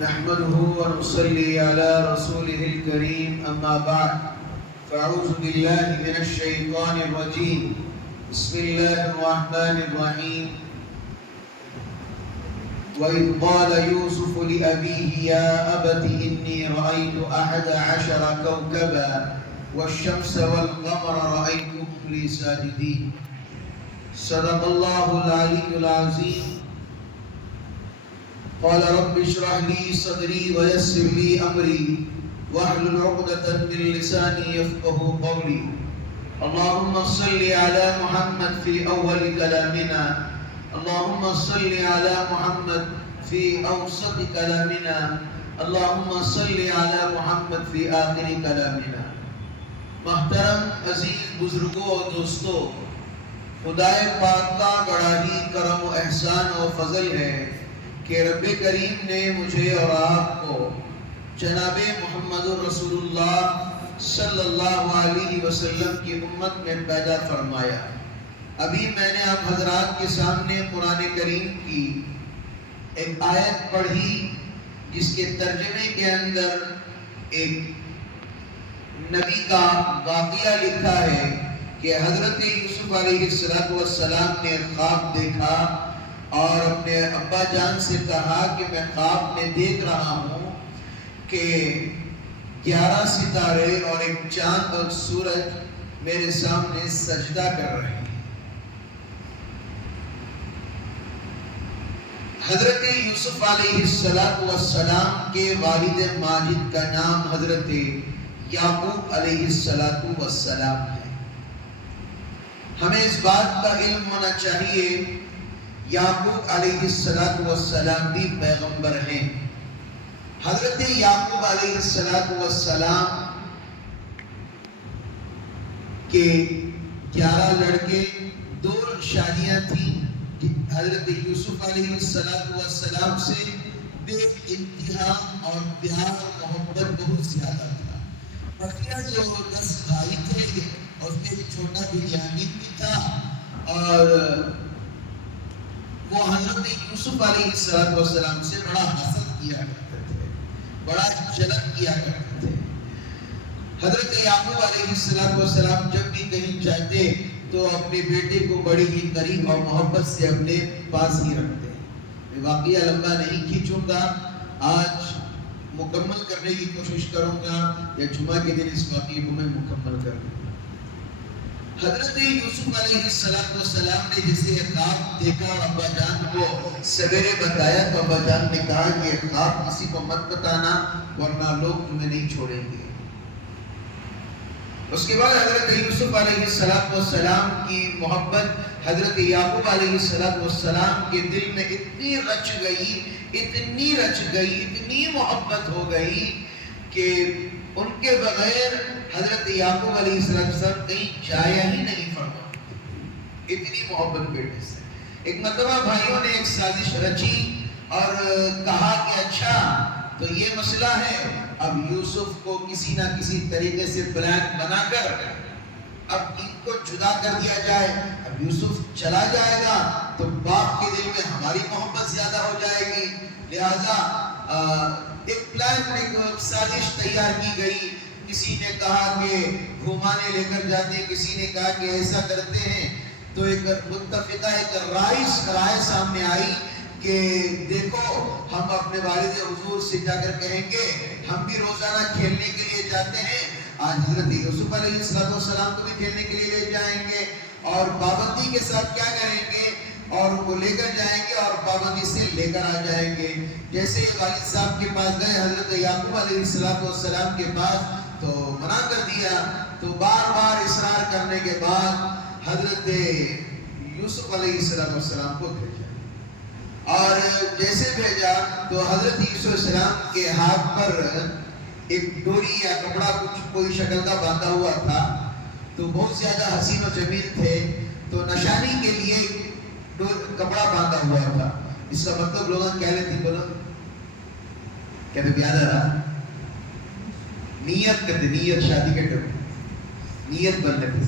نحمده ونصلي على رسوله الكريم أما بعد فأعوذ بالله من الشيطان الرجيم بسم الله الرحمن الرحيم وإذ قال يوسف لأبيه يا أبت إني رأيت 11 كوكبا والشمس والقمر رأيتهم لي ساجدين صدق الله العلي العظيم قال رب اشرح لي صدري ويسر لي أمري واحلل عقدة من لساني يفقهوا قولي اللهم صل على محمد في أول كلامنا اللهم صل على محمد في أوسط كلامنا اللهم صل على محمد في آخر كلامنا. محترم عزیز بزرگوں اور دوستوں، خدائے پاک کا بڑا ہی کرم و احسان و فضل ہے کہ رب کریم نے مجھے اور آپ کو جناب محمد رسول اللہ صلی اللہ علیہ وسلم کی امت میں پیدا فرمایا. ابھی میں نے آپ حضرات کے سامنے قرآن کریم کی ایک آیت پڑھی جس کے ترجمے کے اندر ایک نبی کا واقعہ لکھا ہے کہ حضرت یوسف علیہ السلام نے خواب دیکھا اور اپنے ابا جان سے کہا کہ میں خواب میں دیکھ رہا ہوں کہ 11 ستارے اور ایک چاند اور سورج میرے سامنے سجدہ کر رہے ہیں. حضرت یوسف علیہ السلام کے والد ماجد کا نام حضرت یعقوب علیہ السلام ہے. ہمیں اس بات کا علم ہونا چاہیے یعقوب علیہ السلام بھی پیغمبر ہیں. حضرت یعقوب علیہ السلام کے 11 لڑکے، 2 شادیاں تھیں. حضرت یوسف علیہ السلام سے بے انتہا اور پیار محبت بہت زیادہ تھا. بقیہ جو 10 بھائی تھے اور پھر چھوٹا بنیامین بھی تھا، اور وہ حضرت یوسف علیہ السلام سے بڑا حسد کیا کرتے تھے، بڑا جلن کیا کرتے تھے. حضرت یعقوب علیہ السلام جب بھی کہیں جاتے تو اپنے بیٹے کو بڑی ہی قریب اور محبت سے اپنے پاس ہی رکھتے ہیں. میں واقعہ لمبا نہیں کھینچوں گا، آج مکمل کرنے کی کوشش کروں گا یا جمعہ کے دن اس واقعے کو میں مکمل کر دوں. حضرت یوسف علیہ السلام نے جسے خواب دیکھا اور ابا جان کو سویرے بتایا تو ابا جان نے کہا کہ خواب کسی کو مت بتانا ورنہ لوگ تمہیں نہیں چھوڑیں گے. اس کے بعد حضرت یوسف علیہ السلام کی محبت حضرت یعقوب علیہ السلام کے دل میں اتنی رچ گئی، اتنی محبت ہو گئی کہ ان کے بغیر حضرت یعقوب علیہ السلام کہیں جایا ہی نہیں فرما. اتنی محبت بیٹے سے. ایک مرتبہ بھائیوں نے ایک سازش رچی اور کہا کہ اچھا تو یہ مسئلہ ہے، اب یوسف کو کسی نہ کسی طریقے سے پلان بنا کر اب ان کو جدا کر دیا جائے. اب یوسف چلا جائے گا تو باپ کے دل میں ہماری محبت زیادہ ہو جائے گی. لہذا ایک پلان، ایک سازش تیار کی گئی. کسی نے کہا کہ گھمانے لے کر جاتے، کسی نے کہا کہ ایسا کرتے ہیں. تو ایک متفقہ ایک رائے سامنے آئی کہ دیکھو ہم اپنے والد حضور سے جا کر کہیں گے ہم بھی روزانہ کھیلنے کے لیے جاتے ہیں، آج حضرت یوسف علیہ السلام کو بھی کھیلنے کے لیے لے جائیں گے اور پابندی کے ساتھ کیا کریں گے اور ان کو لے کر جائیں گے اور پابندی سے لے کر آ جائیں گے. جیسے والد صاحب کے پاس گئے حضرت یعقوب علیہ السلام کے پاس تو منع کر دیا. تو بار بار اصرار کرنے کے بعد حضرت یوسف علیہ السلام کو بھیجا، اور جیسے بھیجا تو حضرت یوسف علیہ السلام کے ہاتھ پر ایک ڈوری یا کپڑا کچھ کوئی شکل کا باندھا ہوا تھا. تو بہت زیادہ حسین و جمیل تھے، تو نشانی کے لیے کپڑا باندھا ہوا تھا. اس کا مطلب لوگ کہہ لیتے بولو کہتے پیارا رہا نیت کرتے، نیت شادی کے ٹائم نیت بننے پہ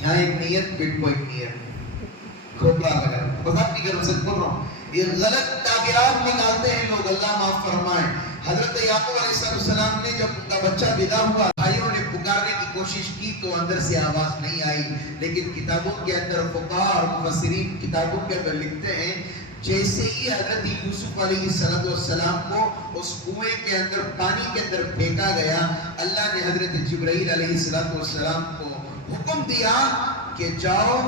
یہاں ایک نیت پیٹ کو ایک نیت کھوپڑا لگا. بتا نہیں کر سکتا بول رہا ہوں یہ غلط تعبیرات نکالتے ہیں لوگ، اللہ معاف فرمائے۔ حضرت یعقوب علیہ السلام نے جب ان کا بچہ پیدا ہوا، بھائیوں نے پکارنے کی کوشش کی تو اندر سے آواز نہیں آئی، لیکن کتابوں کے اندر فقہاء اور مفسرین کتابوں کے اندر لکھتے ہیں جیسے ہی حضرت یوسف علیہ السلام کو اس کنویں کے اندر پانی کے اندر پھینکا گیا، اللہ نے حضرت جبرائیل علیہ السلام کو حکم دیا کہ جاؤ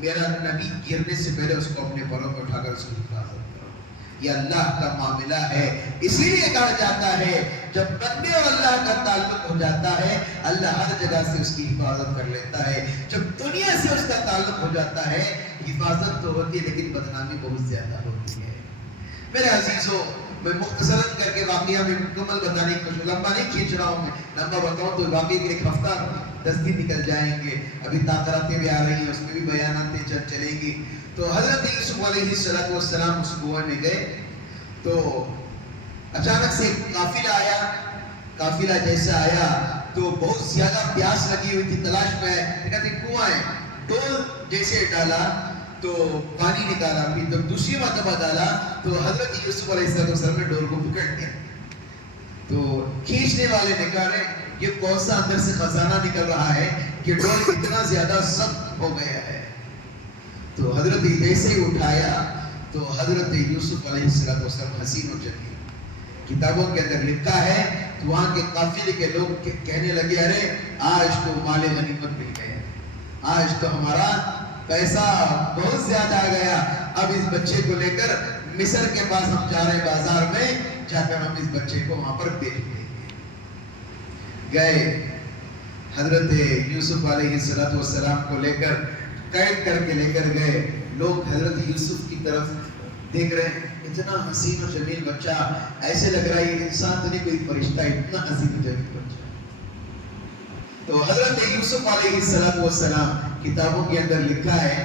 میرا نبی گرنے سے پہلے اس کو اپنے پروں میں اٹھا کر اس کی حفاظت کرو۔ یہ اللہ کا معاملہ ہے، اسی لیے کہا جاتا ہے جب بندے اور اللہ کا تعلق ہو جاتا ہے اللہ ہر جگہ سے اس کی حفاظت کر لیتا ہے۔ جب دنیا سے اس کا تعلق ہو جاتا ہے حفاظت تو ہوتی ہے لیکن بدنامی بہت زیادہ ہوتی ہے۔ میرے عزیزوں، میں مختصراً کر کے واقعہ میں مکمل بتانے کی کوشش، لمبا نہیں کھینچ رہا ہوں، میں لمبا بتاؤں تو واقعے کے ایک ہفتہ 10 دن نکل جائیں گے، ابھی تاثراتیں بھی آ رہی ہیں، اس میں بھی بیاناتیں چلیں گی۔ تو حضرت یوسف علیہ السلام اس کنویں میں گئے تو اچانک سے ایک قافلہ آیا، قافلہ جیسا آیا تو بہت زیادہ پیاس لگی ہوئی تھی، تلاش میں کہتے کنواں ہے، ڈول جیسے ڈالا تو پانی نکالا، پھر جب دوسری مرتبہ ڈالا تو حضرت یوسف علیہ السلام نے ڈول کو پکڑ لیا۔ تو کھینچنے والے نے کہا رہے یہ کون سا اندر سے خزانہ نکل رہا ہے کہ ڈول اتنا زیادہ سخت ہو گیا ہے۔ تو حضرت جیسے ہی اٹھایا تو حضرت یوسف علیہ السلام حسین و جمیل، کتابوں کے اندر لکھا ہے تو وہاں کے قافلے کے لوگ کہنے لگے ارے آج تو مال غنیمت مل گئے، آج تو ہمارا پیسہ بہت زیادہ آ گیا، اب اس بچے کو لے کر مصر کے پاس ہم جا رہے ہیں، بازار میں جا کر ہم اس بچے کو وہاں پر بیچ دیں گے۔ گئے حضرت یوسف علیہ السلام کو لے کر قید کر کے لے کر گئے، لوگ حضرت یوسف کی طرف دیکھ رہے ہیں، اتنا حسین و جمیل بچہ، ایسے لگ رہا ہے یہ انسان تو نہیں کوئی فرشتہ، اتنا حسین و جمیل بچہ۔ تو حضرت یوسف علیہ السلام کتابوں کے اندر لکھا ہے،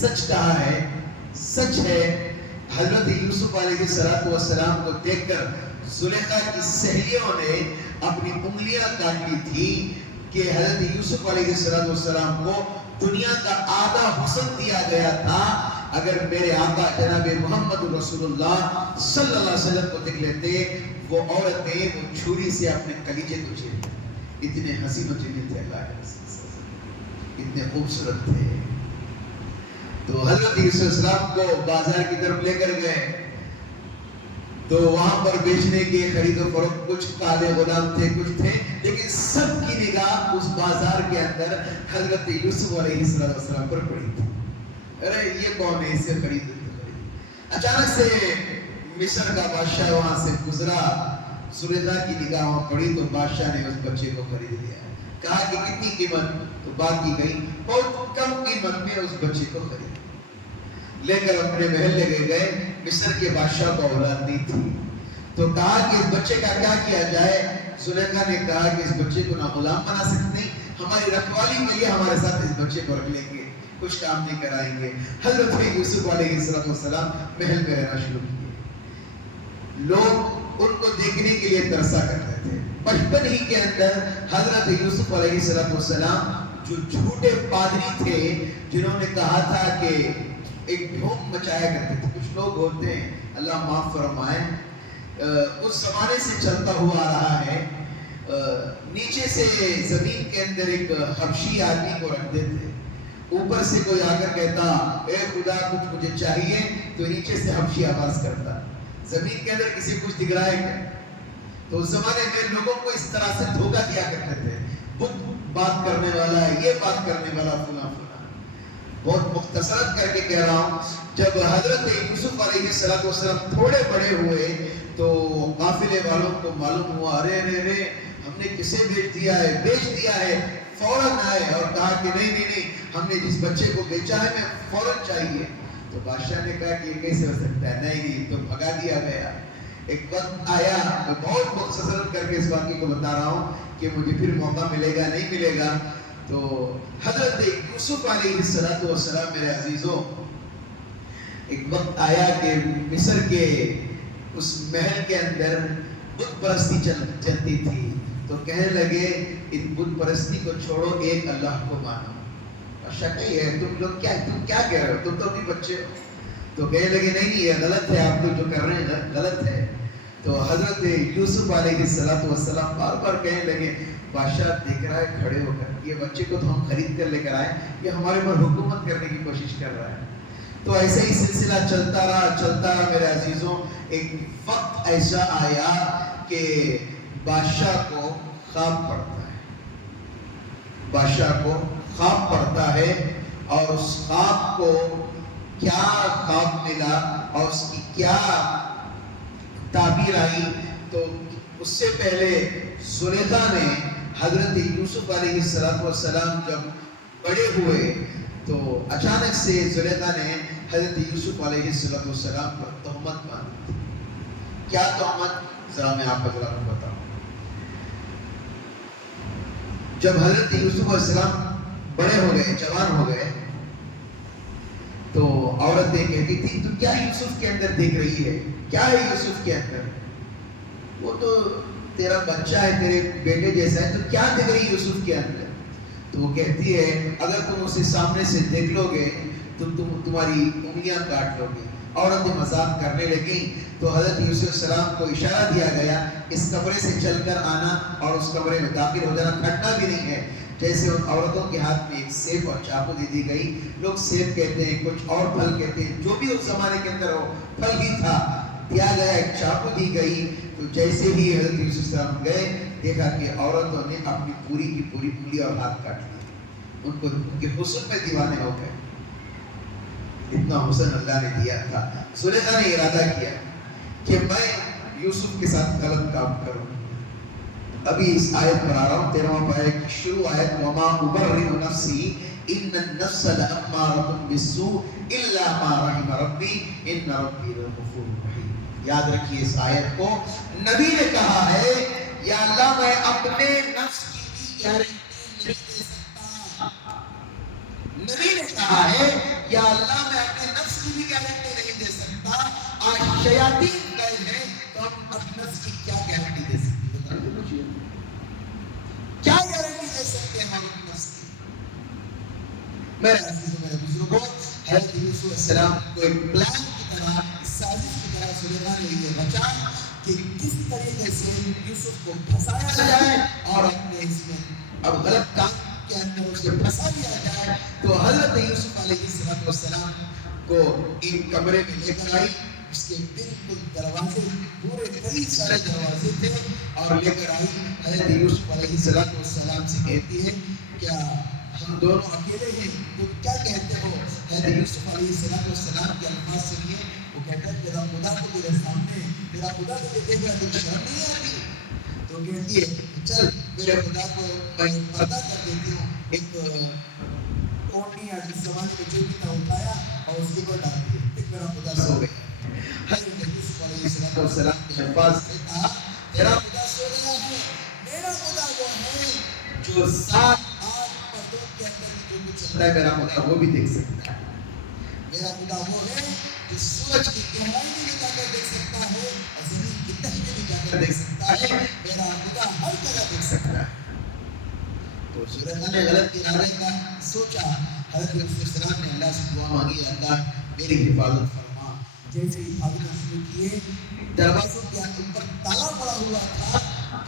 سچ کہا ہے، سچ ہے، حضرت یوسف علیہ السلام کو دیکھ کر زلیخا کی سہیلیوں نے اپنی انگلیاں کاٹ لی تھی کہ حضرت یوسف علیہ السلام کو دنیا کا آدھا حسن دیا گیا تھا، اگر میرے آقا جناب محمد رسول اللہ صلی اللہ علیہ وسلم کو دیکھ لیتے وہ عورتیں وہ چھری سے اپنے کلیجے کو چیرتے، اتنے حسین و جمیل تھے اللہ کے رسول، اتنے خوبصورت تھے۔ تو حضرت یوسف السلام کو بازار کی طرف لے کر گئے تو وہاں پر بیچنے کے خرید و فروخت، کچھ کالے غلام تھے، کچھ تھے، لیکن سب کی نگاہ اس بازار کے اندر حضرت یوسف علیہ السلام پر پڑی تھی۔ ارے یہ کون ہے، اسے خرید۔ اچانک سے مصر کا بادشاہ وہاں سے گزرا، زلیخا کی نگاہ وہاں پڑی تو بادشاہ نے اس بچے کو خرید لیا، کہا کہ کتنی قیمت، تو بات کی گئی بہت کم قیمت میں اس بچے کو خرید لے کر اپنے محل لے گئے۔ مصر کے بادشاہ کو اولاد نہیں تھی تو کہا کہ اس بچے کا کیا کیا جائے، زلیخا نے کہا کہ اس بچے کو نہ غلام بنا سکتے، ہماری رکھوالی کے لیے ہمارے ساتھ اس بچے کو رکھ لیں گے، کچھ کام نہیں کرائیں گے۔ حضرت یوسف علیہ السلام محل میں رہنا شروع کیے، لوگ ان کو دیکھنے کے لیے ترسا کرتے تھے۔ بچپن ہی کے اندر حضرت یوسف علیہ السلام جو جھوٹے پادری تھے جنہوں نے کہا تھا کہ ایک دھوم مچایا کرتے تھے، کچھ لوگ ہوتے ہیں اللہ معاف فرمائے، اس زمانے سے چلتا ہوا آ رہا ہے، نیچے سے زمین کے اندر ایک حبشی آدمی کو رکھ دیتے، اوپر سے کوئی آ کر کہتا اے خدا کچھ مجھے چاہیے تو نیچے سے حبشی آواز کرتا، زمین کے اندر کسی کچھ دکھ رہا ہے تو اس زمانے میں لوگوں کو اس طرح سے دھوکہ دیا کرتے تھے، بت بات کرنے والا ہے، یہ بات کرنے والا فلاں فلاں۔ بہت مختصراً کر کے کہہ رہا ہوں، جب حضرت یوسف علیہ السلام تھوڑے بڑے ہوئے تو قافلے والوں کو معلوم ہوا ارے رے رے ہم نے کسے بیچ دیا ہے، فوراً آئے اور کہا کہ نہیں ہم نے جس بچے کو بیچا ہے میں فوراً چاہیے۔ تو بادشاہ نے کہا کہ یہ کیسے ہو سکتا ہے، نہیں تو بھگا دیا گیا۔ ایک وقت آیا، میں بہت مختصراً کر کے اس واقعے کو بتا رہا ہوں کہ مجھے پھر موقع ملے گا نہیں ملے گا، تو حضرت یوسف علیہ السلام میرے عزیزوں، ایک وقت آیا کہ مصر کے اس محل کے اندر بت پرستی چلتی تھی، تو کہنے لگے ان بت پرستی کو چھوڑو، ایک اللہ کو مانو۔ شک ہی ہے تم کیا کہہ رہے ہو، تم تو ابھی بچے ہو، تو کہنے لگے نہیں یہ غلط ہے، آپ لوگ جو کر رہے ہیں غلط ہے. تو حضرت یوسف علیہ السلام بار بار کہنے لگے بادشاہ دیکھ رہا ہے کھڑے ہو کر، یہ بچے کو تو ہم خرید کر لے کر آئے، یہ ہمارے پر حکومت کرنے کی کوشش کر رہا ہے. تو ایسے ہی سلسلہ چلتا رہا میرے عزیزوں. ایک وقت ایسا آیا کہ بادشاہ کو خواب پڑتا ہے اور اس خواب کو کیا خواب ملا اور اس کی کیا تعبیر آئی. تو اس سے پہلے زلیخا نے حضرت یوسف علیہ السلام جب بڑے ہوئے تو اچانک سے زلیخا نے حضرت یوسف علیہ السلام پر تہمت باندھی. کیا تہمت؟ ذرا میں آپ کو بتاؤں. جب حضرت یوسف علیہ السلام بڑے ہو گئے، جوان ہو گئے، تو عورتیں کہتی تھی تو کیا یوسف کے اندر دیکھ رہی ہے؟ کیا ہے یوسف کے اندر؟ وہ تو تیرا بچہ ہے، تیرے بیٹے جیسا ہے، تو کیا دیکھ رہی یوسف کے اندر؟ تو وہ کہتی ہے اگر تم اسے سامنے سے دیکھ لو گے تو تمہاری انگلیاں کاٹ لو گے. عورتیں مذاق کرنے لگیں. تو حضرت یوسف السلام کو اشارہ دیا گیا اس کمرے سے چل کر آنا اور اس کمرے میں داخل ہو جانا، کھٹنا بھی نہیں ہے. جیسے ان عورتوں کے ہاتھ میں ایک سیب اور چاقو دی گئی. لوگ سیب کہتے ہیں، کچھ اور پھل کہتے ہیں، جو بھی اس زمانے کے اندر ہو پھل ہی تھا. دیا گیا، ایک چاقو دی گئی. تو جیسے ہی حضرت یوسف السلام گئے دیکھا کہ عورتوں نے اپنی پوری کی پوری انگلی اور ہاتھ کاٹ لیے. ان کے حسن میں دیوانے ہو گئے. اتنا حسن اللہ نے دیا تھا. زلیخا نے ارادہ کیا کہ میں یوسف کے ساتھ غلط کام کروں. ابھی اس آیت پر آ رہا ہوں، 13واں پارہ کی شروع آیت. وما ابرئ نفسی ان النفس لامارۃ بالسوء الا ما رحم ربی ان ربی لغفور رحیم. یاد رکھیے اس آیت کو. نبی نے کہا ہے یا اللہ میں اپنے نفس کی بھی گارنٹی نہیں دے سکتا. نبی نے کہا ہے یا اللہ میں اپنے نفس کی بھی گارنٹی نہیں دے سکتا. آج شیاطین گئے ہیں تو ہم اپنے نفس کی کیا گارنٹی دے سکتے ہیں؟ کیا گارنٹی دے سکتے ہیں ہم اپنے نفس کی؟ میرے عزیزوں، میرے بزرگوں، حضرت یوسف علیہ السلام کو ایک پلان کی طرح، سازش کی طرح زلیخا نے یہ بچا کہ کس طریقے سے یوسف کو پھنسایا جائے اور اپنے اس میں اب غلط کام کے اندر اسے پھنسا دیا جائے. تو حضرت یوسف علیہ السلام کو ایک کمرے میں لے کر آئی. اس کے بالکل دروازے پورے کئی سارے دروازے تھے اور لے کر آئی. حضرت یوسف علیہ السلام سے کہتی ہے کیا ہم دونوں اکیلے ہیں؟ تم کیا کہتے ہو؟ حضرت یوسف علیہ السلام کے الفاظ سنیے. وہ کہتا ہے تیرا خدا تو میرے سامنے، تیرا خدا تو دیکھ رہا، تجھے شرم نہیں آتی؟ تو کہتی ہے چل میرے خدا کو میں پردہ کر دیتی ہوں. ایک اوڑھنی یا جس زمانے میں جو بھی تھا اٹھایا اور اس کے اوپر ڈال دیا. پھر میرا خدا سو گیا. حضرت یوسف علیہ السلام کے الفاظ سے کہا تیرا خدا سو گیا ہے، میرا خدا وہ ہے جو 7 پردوں کے اندر جو کچھ چلتا ہے میرا خدا وہ بھی دیکھ سکتا ہے. میرا خدا وہ ہے جو سورج کی گہرائی میں بھی جا کر دیکھ سکتا ہے اور زمین کی تہہ میں بھی جا کر دیکھ سکتا ہے. میرا خدا ہر جگہ دیکھ سکتا ہے. تو زلیخا نے غلط ارادے کا سوچا. حضرت یوسف السلام نے اللہ سے دعا مانگی اللہ میری حفاظت فرما. جیسے حفاظت شروع کیے دروازوں کے اوپر تالا پڑا ہوا تھا.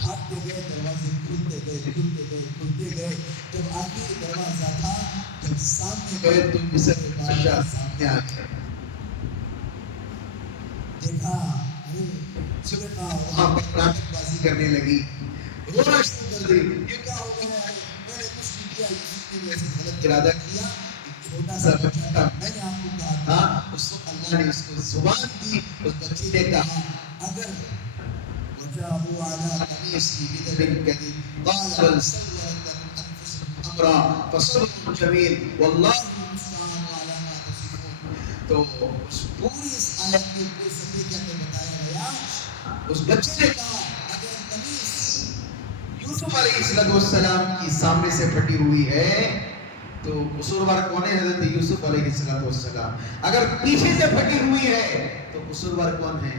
بھاگتے گئے، دروازے کھلتے گئے. جب آخری دروازہ تھا، جب سامنے گئے تو مصر کے بادشاہ سامنے آ گئے. دیکھا زلیخا وہاں پر ناٹک بازی کرنے لگی، رونا شروع کر دی. یہ کیا ہو گیا ہے؟ میں نے کچھ نہیں کیا. یوسف نے ایسے غلط ارادہ کیا. ایک چھوٹا سا بچہ تھا، میں نے آپ کو کہا تھا اس وقت اللہ نے اس کو زبان دی. اس بچے نے کہا اگر وجاءوا على قميصه بدم كذب قال بل سولت انفسكم امرا فصبر جميل والله المستعان على ما تصفون. تو اس پوری اس آیت کے پورے صفحے کے اندر بتایا گیا اس بچے نے کہا اگر قمیص یوسف علیہ السلام کی سامنے سے پھٹی ہوئی ہے تو قصوروار کون ہے؟ حضرت یوسف علیہ السلام. اگر پیچھے سے پھٹی ہوئی ہے تو قصوروار کون ہے؟